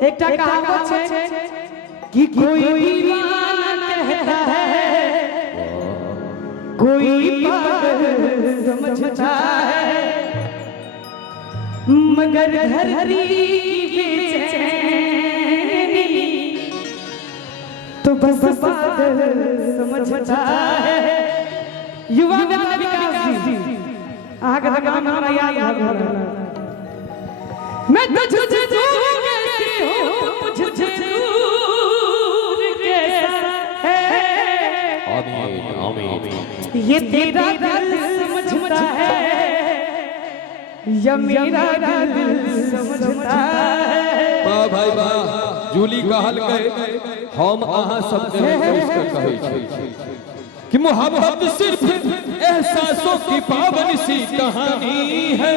एक कहावत है कि कोई दीवाना कहता है कोई पागल समझता है, मगर धरती बेचैनी तो बस पागल समझता है। युवा विकास जी आगे तक हमारा याद मैं तुझे कैसे हूँ मुझे दूर कैसा है। आमीन आमीन। ये तेरा दिल समझता है या मेरा दिल समझता है। वाह भाई वाह, जूली कहल गए हम आहा सब कहे छी कि मोहब्बत सिर्फ एहसासों की पावन सी कहानी है।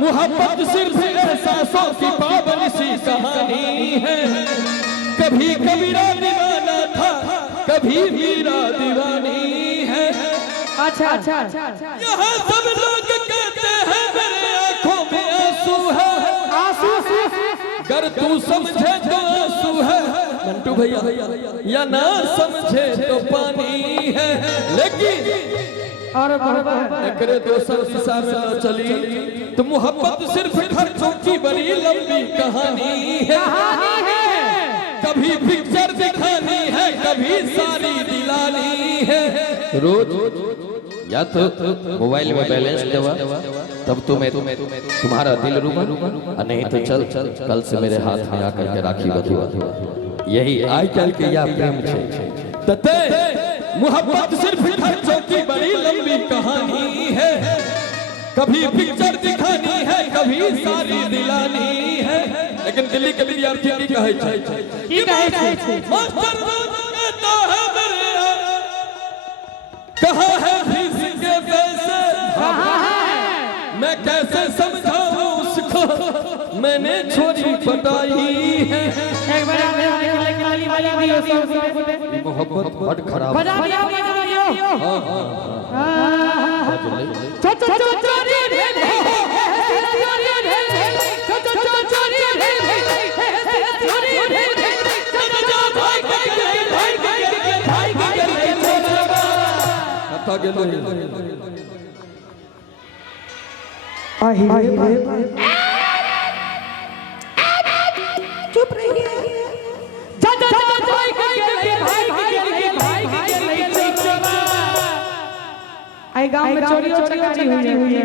मोहब्बत सिर्फ एहसासों की पावन सी कहानी है। कभी कबीरा दीवाना था, कभी मीरा दीवानी है। अच्छा यहाँ सब लोग कहते हैं मेरे आंखों में आंसू है। अगर तू समझे तो आंसू है मंटू भैया, या ना समझे तो पानी है। लेकिन और एकरे दोसर दिशा में न चली तो मोहब्बत सिर्फ खर्चों की बड़ी लंबी कहानी है। कभी पिक्चर दिखानी है, कभी सारी दिलानी है। रोज या तो मोबाइल में बैलेंस देवा तब तो मैं तुम्हारा दिल रुका, नहीं तो चल कल से मेरे हाथ में आकर के राखी बधुआ। यही आई कल के या प्रेम छे तते मोहब्बत सिर्फ खर्चों की बड़ी लंबी कहानी है। कभी पिक्चर दिखानी है, कभी सारी दिलानी है। लेकिन दिल्ली के विद्यार्थी की कहे मास्टर कहता है मेरे कहाँ है फीस के पैसे, मैं कैसे समझाऊं उसको मैंने छोरी पटाई है। मोहब्बत बड़ खराब चुप रहिए। आई गांव में चोरी हुई है।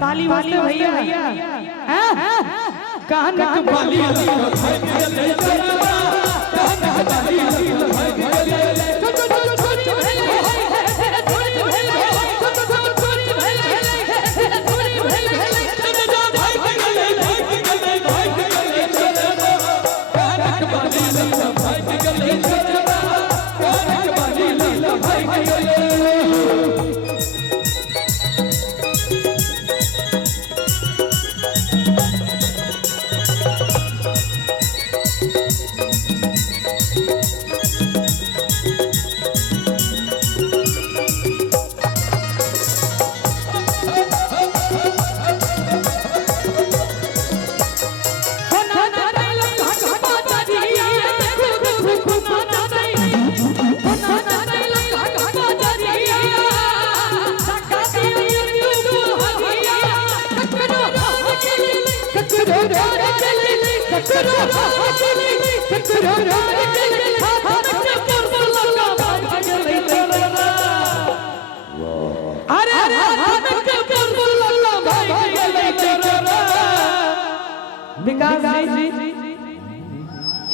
ताली वाले भैया कानक वाली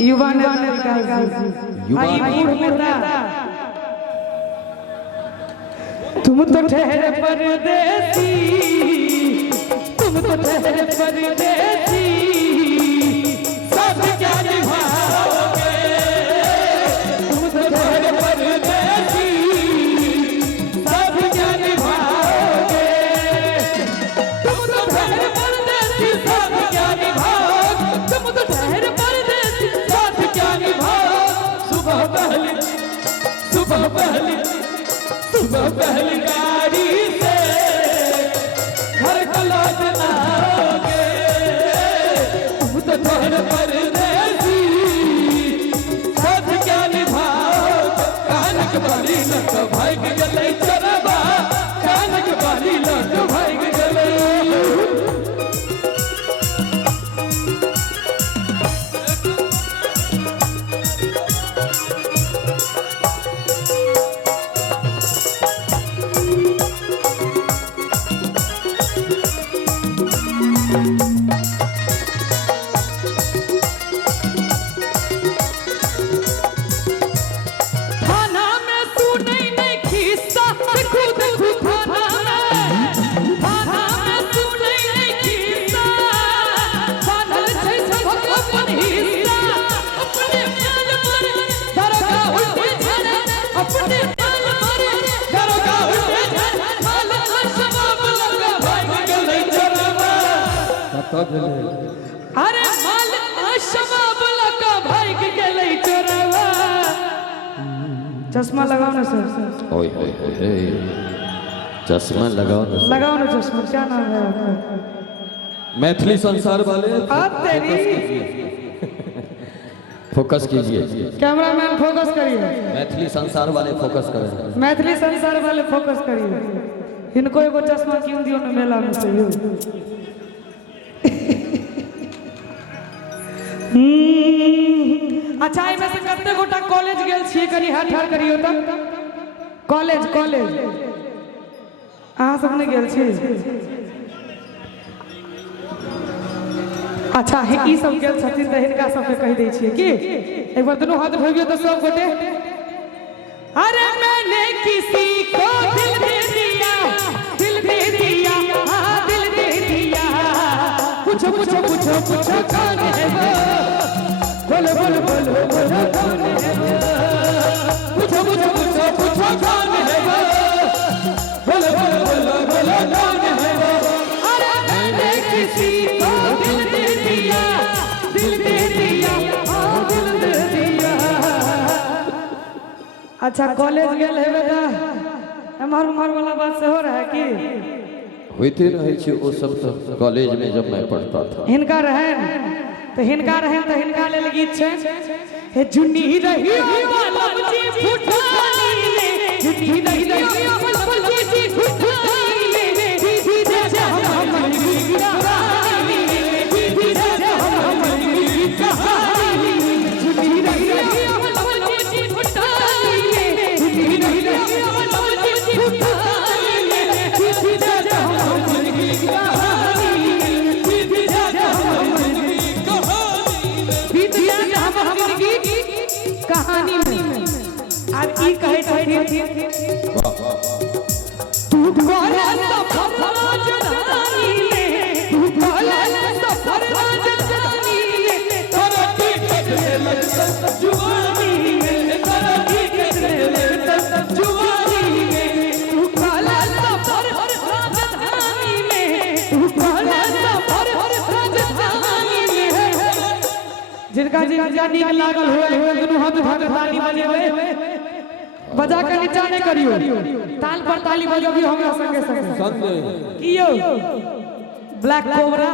युवा तुम तो ठहरे परदेसी, तुम तो ठहरे परदेसी, सब क्या निभाओगे सुबह पहली गाड़ी से घर को लौटना होगे, तुम तो छोड़ परदेसी साथ क्या निभाओगे। कानक बाली लग भाग गले चरबा, कानक बाली लग भाग गले। अरे माल शबाब लगा भाई के गले चोरवा। चश्मा लगाओ ना सर। ओए होए होए, चश्मा लगाओ ना। लगाओ ना चश्मा। क्या नाम है आपका? मैथिली संसार वाले तेरी फोकस कीजिए। कैमरामैन फोकस करिए। मैथिली संसार वाले फोकस करें। मैथिली संसार वाले फोकस करिए। इनको एगो चश्मा क्यों दियो ना मेला में से यू। अच्छा इमे से कते गोटा कॉलेज गेल छिए, कनी हाथ ठाड़ करियो त। कॉलेज अहाँ सब ने गेल छी? अच्छा ई सब गेल छथिन त हिनका सबके कहि दै छिए कि एक बार दोनों हाथ उठाइयो त सब गोटे। अरे मैंने किसी को दिल दे दिया, दिल दे दिया, हाँ दिल दे दिया। पूछो पूछो पूछो पूछो कौन है वो, बोलो बोलो बोलो बोलो कौन है वो। पूछो पूछो पूछो पूछो कौन है वो, बोलो बोलो बोलो बोलो कौन है वो। अरे मैंने किसी को दिल दे दिया, दिल दे दिया, हाँ दिल दे दिया। अच्छा कॉलेज गेल है बेटा, हमार उम्र वाला बात से हो रहा है कि होते रहे छे वो सब तो कॉलेज में जब मैं पढ़ता था। हिनका रहन तो हिनका लेल गीत छै। हे जुनी रही वाला जी फुटानी ले, जुनी रही वाला जी फुटानी ले, दीदी जैसे हम की कहानी ले, दीदी जैसे हम की कहानी ले। जुनी रही वाला जी फुटानी ले, जुनी रही वाला जी फुटानी ले, दीदी जैसे हम की कहानी ले, दीदी जैसे हम कहानी में। आज ई कहे छथिन तू बोला सफर राजधानी ले, तू बोला सफर राजधानी ले, तोरा टिकट लगता जुवानी में, तोरा टिकट लगता जुवानी में। तू बोला सफर राजधानी में, तू बोला सफर राजधानी में। जिनका नीक लागल हुए दुनू हाथ उठा के ताली बजेबै, बजा के नीचा नहीं करियो, ताल पर ताली बजबियो हमरा संगे संगे। कियो ब्लैक कोबरा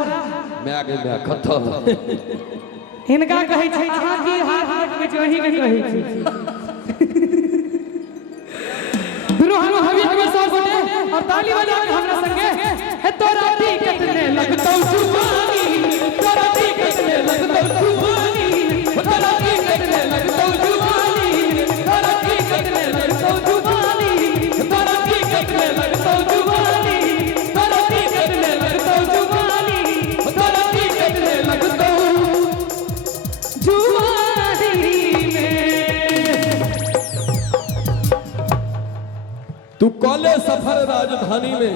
मैं आगे मैं खत्म। हिनका कहै छै अहाँ की हाथ में वही के कहै छै। दुनू हम सब गोटे और ताली बजा के हमरा संगे। हे तोरा टिकट ने लगतौ जुवानी, तोरा टिकट ने लगतौ जुवानी, तोरा टिकट ने लगतौ जुवानी, तोरा टिकट ने लगतौ जुवानी, तोरा टिकट ने लगतौ जुवानी, तोरा टिकट ने लगतौ जुवानी, तोरा टिकट ने लगतौ जुवानी में। तू कॉलेज सफर राजधानी में